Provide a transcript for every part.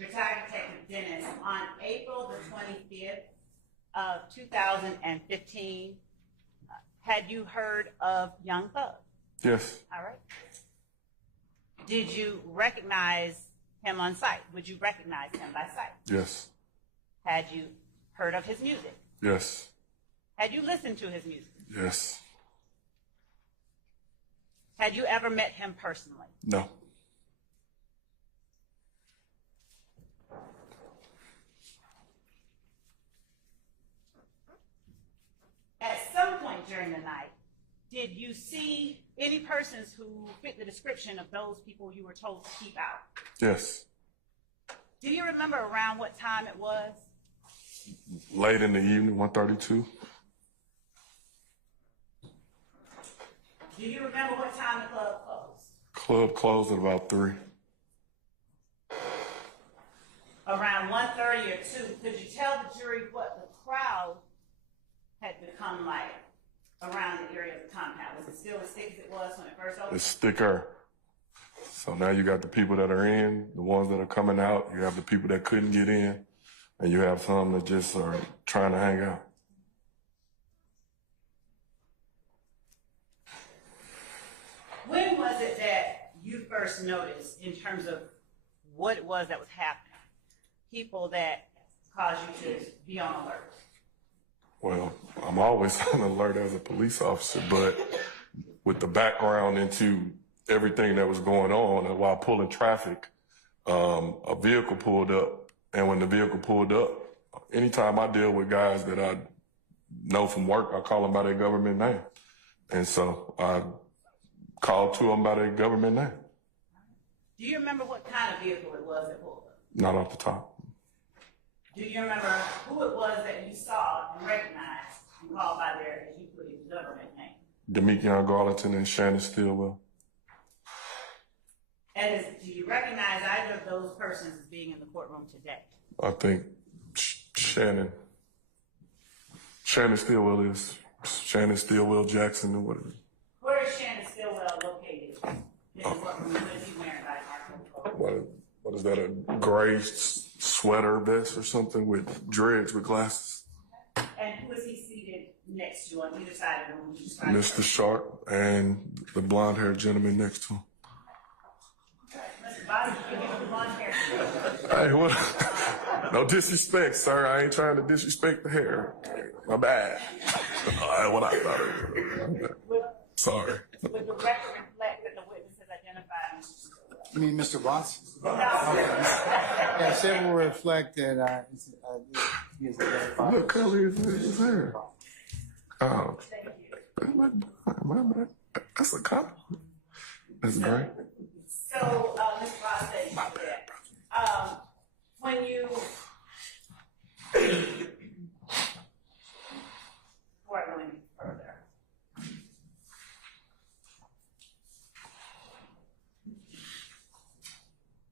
Retired Detective Dennis, on April the 25th of 2015, had you heard of Young Thug? Yes. All right. Did you recognize him on sight? Would you recognize him by sight? Yes. Had you heard of his music? Yes. Had you listened to his music? Yes. Had you ever met him personally? No. At some point during the night, did you see any persons who fit the description of those people you were told to keep out? Yes. Do you remember around what time it was? Late in the evening, 1:32. Do you remember what time the club closed? Club closed at about 3. Around 1:30 or 2. Could you tell the jury what the crowd had become like around the area of the compound? Was it still as thick as it was when it first opened? It's thicker. So now you got the people that are in, the ones that are coming out. You have the people that couldn't get in, and you have some that just are trying to hang out. When was it that you first noticed, in terms of what it was that was happening, people that caused you to be on alert? Well, I'm always on alert as a police officer, but with the background into everything that was going on, and while pulling traffic, a vehicle pulled up. And when the vehicle pulled up, anytime I deal with guys that I know from work, I call them by their government name. And so I called to them by their government name. Do you remember what kind of vehicle it was that pulled up? Not off the top. Do you remember who it was that you saw and recognized and called by their, as you put it, government name? Damekion, Garlington, and Shannon, Stillwell. And do you recognize either of those persons as being in the courtroom today? I think Shannon Stillwell is. Shannon Stillwell Jackson or whatever. Where is Shannon Stillwell located in the courtroom? What is he wearing by RICO? What is that, a gray sweater vest or something with dreads with glasses? And who is he seated next to on either side of the room? Mr. Sharp and the blonde-haired gentleman next to him. Mr. Bobby, you give him the blonde hair. Hey, what? No disrespect, sir. I ain't trying to disrespect the hair. My bad. What I thought it was. Sorry. Would the record reflect that the witness has identified Mr. Stillwell? You mean Mr. Watts? No. Okay. Yes, it will reflect that he is identified. What color is his hair? Oh. Thank you. My bad. That's a compliment. That's great. So, Ms. Ross, thank you for that. When you, before I go any further,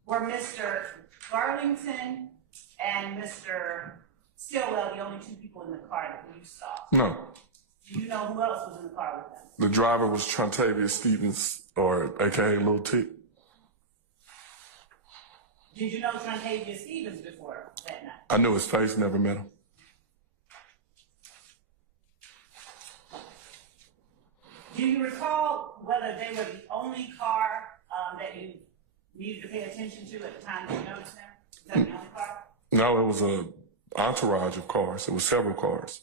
were Mr. Garlington and Mr. Stillwell the only two people in the car that you saw? No. Do you know who else was in the car with them? The driver was Trontavia Stevens, or AKA Lil T. Did you know Trontavia Stevens before that night? I knew his face, never met him. Do you recall whether they were the only car that you needed to pay attention to at the time that you noticed them? Was that the only car? No, it was a entourage of cars. It was several cars.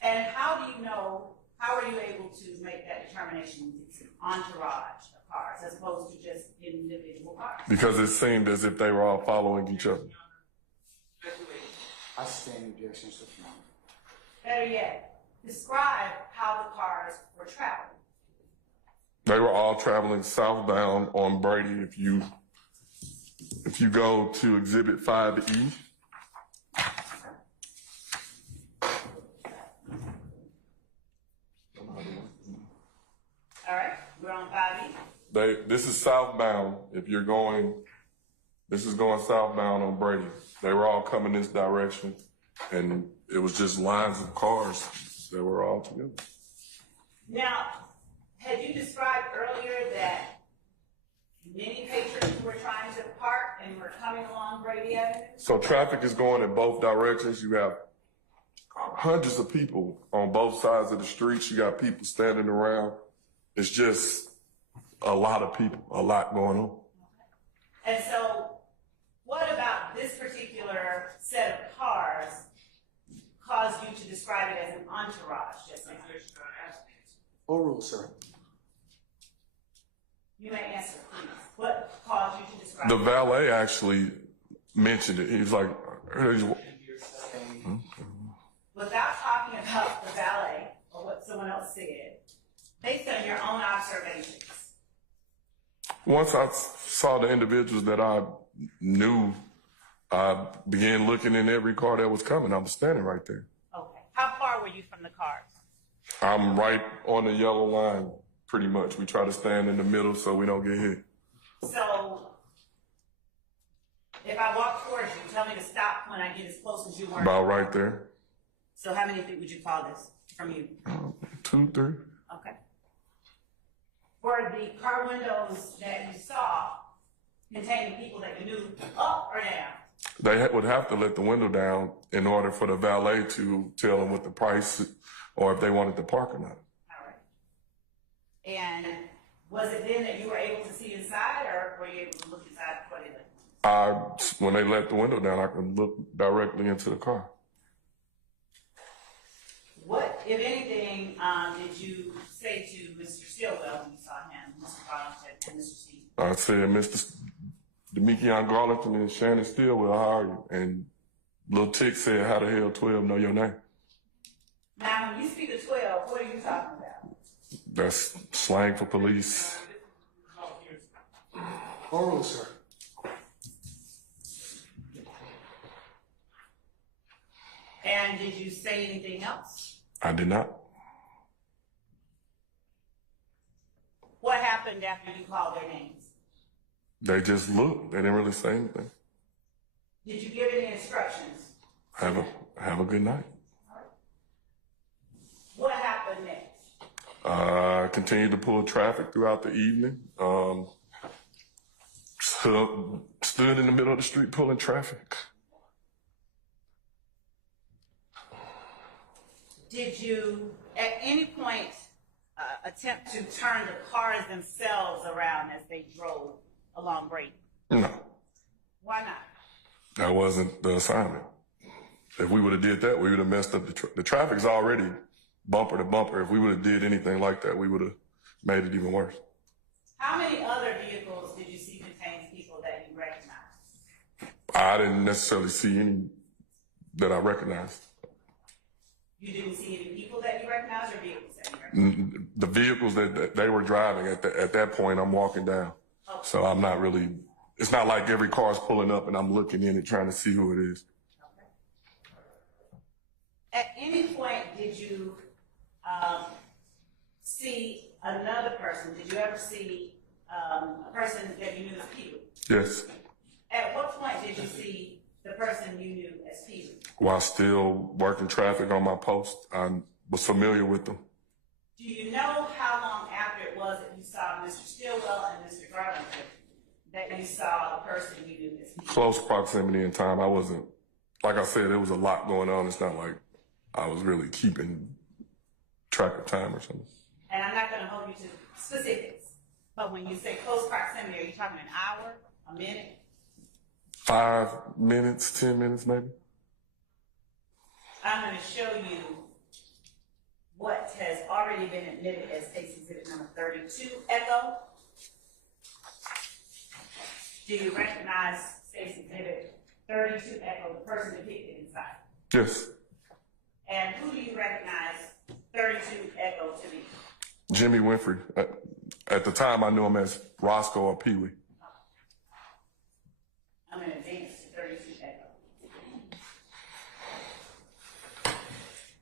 And how do you know, how are you able to make that determination it's an entourage of cars as opposed to just individual cars? Because it seemed as if they were all following each other. I stand objection, Mr. Chairman. Better yet, describe how the cars were traveling. They were all traveling southbound on Brady. If you go to Exhibit 5E, All right, we're on 5E. this is southbound. This is going southbound on Brady. They were all coming this direction, and it was just lines of cars that were all together. Now, had you described earlier that many patrons were trying to park and were coming along Brady Avenue? So traffic is going in both directions. You have hundreds of people on both sides of the streets. You got people standing around. It's just a lot of people, a lot going on. And so what about this particular set of cars caused you to describe it as an entourage just now? Overruled, sir. You may answer, please. What caused you to describe The it? valet actually mentioned it. He's like, Without talking about the valet or what someone else said, based on your own observations. once I saw the individuals that I knew, I began looking in every car that was coming. I was standing right there. Okay. How far were you from the cars? I'm right on the yellow line, pretty much. We try to stand in the middle so we don't get hit. So, if I walk towards you, tell me to stop when I get as close as you were. About right there. So how many feet would you call this from you? 2, 3. Okay. Were the car windows that you saw containing people that you knew up or down? They would have to let the window down in order for the valet to tell them what the price or if they wanted to park or not. All right. And was it then that you were able to see inside, or were you able to look inside before they let you? When they let the window down, I could look directly into the car. What, if anything, did you say to Mr. Stillwell when you saw him, Mr. Garlington, and Mr. Steve? I said, Mr. Damekion, Garlington, and Shannon Stillwell, how are you? And Lil Tick said, how the hell 12 know your name? Now, when you speak of 12, what are you talking about? That's slang for police. Overruled, sir. And did you say anything else? I did not. What happened after you called their names? They just looked. They didn't really say anything. Did you give any instructions? Have a good night. What happened next? I continued to pull traffic throughout the evening. Stood in the middle of the street pulling traffic. Did you, at any point, attempt to turn the cars themselves around as they drove along Brady? No, Why not? that wasn't the assignment. If we would have did that, we would have messed up the traffic's already bumper to bumper. If we would have did anything like that, we would have made it even worse. How many other vehicles did you see containing people that you recognized? I didn't necessarily see any that I recognized. You didn't see any people that you recognized or vehicles that you recognized? The vehicles that they were driving at that point, I'm walking down. Okay. So I'm not really, it's not like every car's pulling up and I'm looking in and trying to see who it is. Okay. At any point, did you see another person? Did you ever see a person that you knew as Peewee? Yes. At what point did you see the person you knew as Peewee? While still working traffic on my post, I was familiar with them. Do you know how long after it was that you saw Mr. Stillwell and Mr. Garlington that you saw the person you knew as Peewee? Close proximity in time. I wasn't, like I said, there was a lot going on. It's not like I was really keeping track of time or something. And I'm not going to hold you to specifics, but when you say close proximity, are you talking an hour, a minute? 5 minutes, 10 minutes maybe. I'm going to show you what has already been admitted as case exhibit number 32, Echo. Do you recognize case exhibit 32, Echo, the person depicted inside? Yes. And who do you recognize 32, Echo to be? Jimmy Winfrey. At the time, I knew him as Roscoe or Peewee. I'm going to advance to 32, Echo.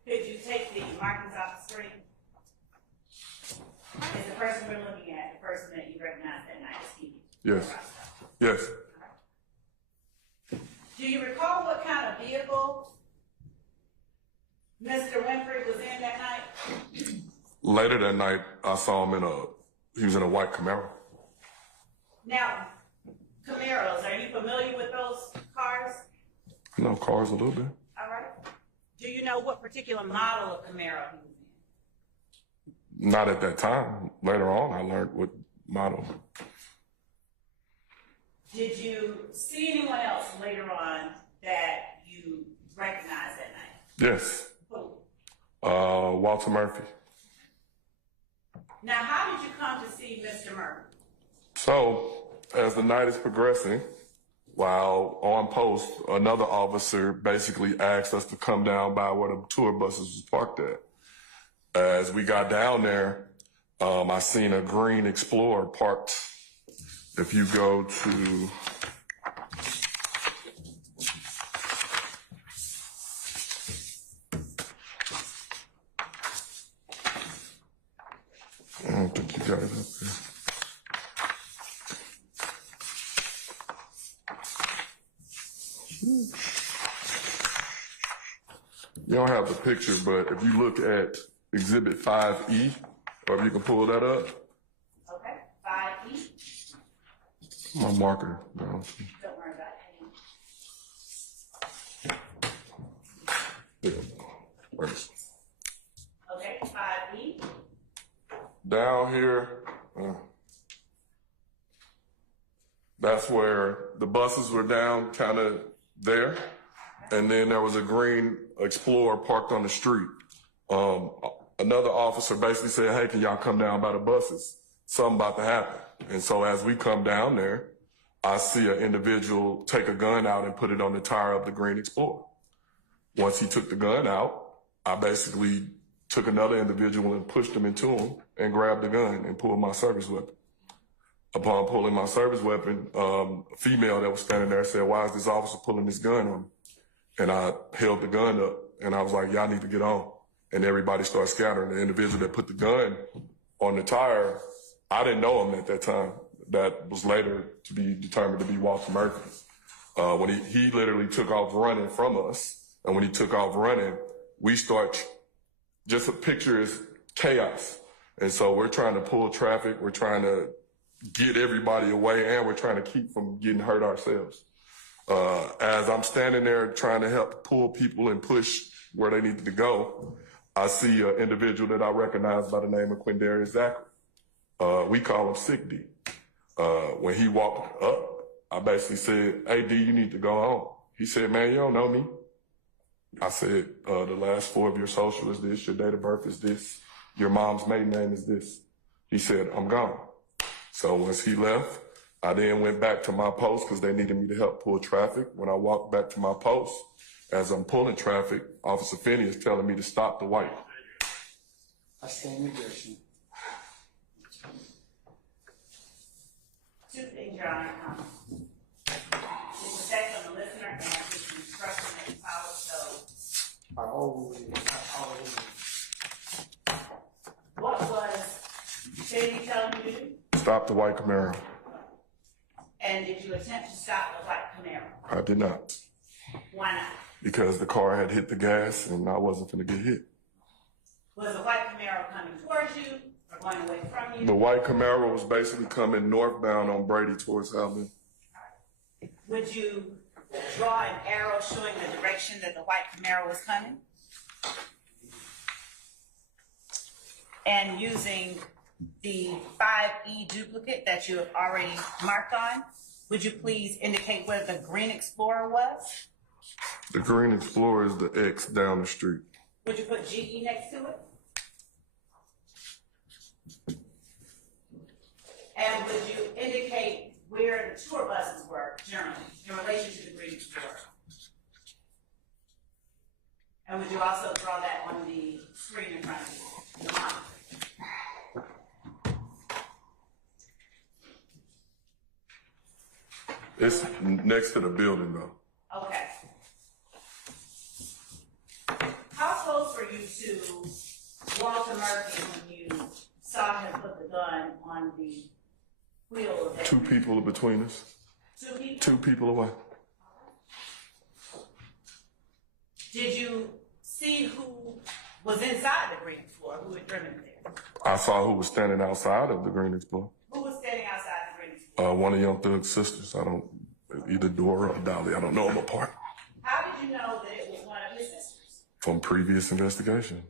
Could you take the markings off the screen? Is the person we're looking at the person that you recognize that night as Peewee? Yes. Yes. Do you recall what kind of vehicle Mr. Winfrey was in that night? Later that night, I saw him he was in a white Camaro. Now, Camaros, are you familiar with those cars? I know cars a little bit. All right. Do you know what particular model of Camaro he was in? Not at that time. Later on, I learned what model. Did you see anyone else later on that you recognized that night? Yes. Who? Walter Murphy. Now, how did you come to see Mr. Murphy? So, as the night is progressing, while on post, another officer basically asked us to come down by where the tour buses was parked at. As we got down there, I seen a green Explorer parked. If you go to I don't think you got it up there. You don't have the picture, but if you look at Exhibit 5E, or if you can pull that up. Okay, 5E. My marker. No. Don't worry about it. Where is it? Okay, 5E. Down here, that's where the buses were down, kind of there. And then there was a green Explorer parked on the street. Another officer basically said, hey, can y'all come down by the buses? Something about to happen. And so as we come down there, I see an individual take a gun out and put it on the tire of the green Explorer. Once he took the gun out, I basically took another individual and pushed him into him and grabbed the gun and pulled my service weapon. Upon pulling my service weapon, a female that was standing there said, why is this officer pulling this gun on me? And I held the gun up and I was like, y'all need to get on. And everybody started scattering. The individual that put the gun on the tire, I didn't know him at that time. That was later to be determined to be Walter Murphy. When he literally took off running from us. And when he took off running, we start, just a picture is chaos. And so we're trying to pull traffic. We're trying to get everybody away and we're trying to keep from getting hurt ourselves. As I'm standing there trying to help pull people and push where they needed to go, I see an individual that I recognize by the name of Quindarius Zachary. We call him Sick D. When he walked up, I basically said, hey, D, you need to go home. He said, man, you don't know me. I said, the last 4 of your social is this, your date of birth is this, your mom's maiden name is this. He said, I'm gone. So once he left, I then went back to my post because they needed me to help pull traffic. When I walked back to my post, as I'm pulling traffic, Officer Finney is telling me to stop the white. I stand in aggression. Two things, Your Honor. It's a text on the listener and it's instruction that you follow, so. What was Finney telling you to do? Stop the white Camaro. And did you attempt to stop the white Camaro? I did not. Why not? Because the car had hit the gas and I wasn't going to get hit. Was the white Camaro coming towards you or going away from you? The white Camaro was basically coming northbound on Brady towards Alvin. Would you draw an arrow showing the direction that the white Camaro was coming? And using the 5E duplicate that you have already marked on, would you please indicate where the green Explorer was? The green Explorer is the X down the street. Would you put GE next to it? And would you indicate where the tour buses were generally in relation to the green Explorer? And would you also draw that on the screen in front of you? The monitor? It's next to the building though. Okay. How close were you to Walter Murphy when you saw him put the gun on the wheel of that? 2 people between us. 2 people? 2 people away. Did you see who was inside the green Explorer, who had driven there? I saw who was standing outside of the green Explorer. Who was standing outside the green Explorer? One of Young Thug's sisters. I don't, either Dora or Dolly. I don't know them apart. How did you know that it was one of his sisters? From previous investigation.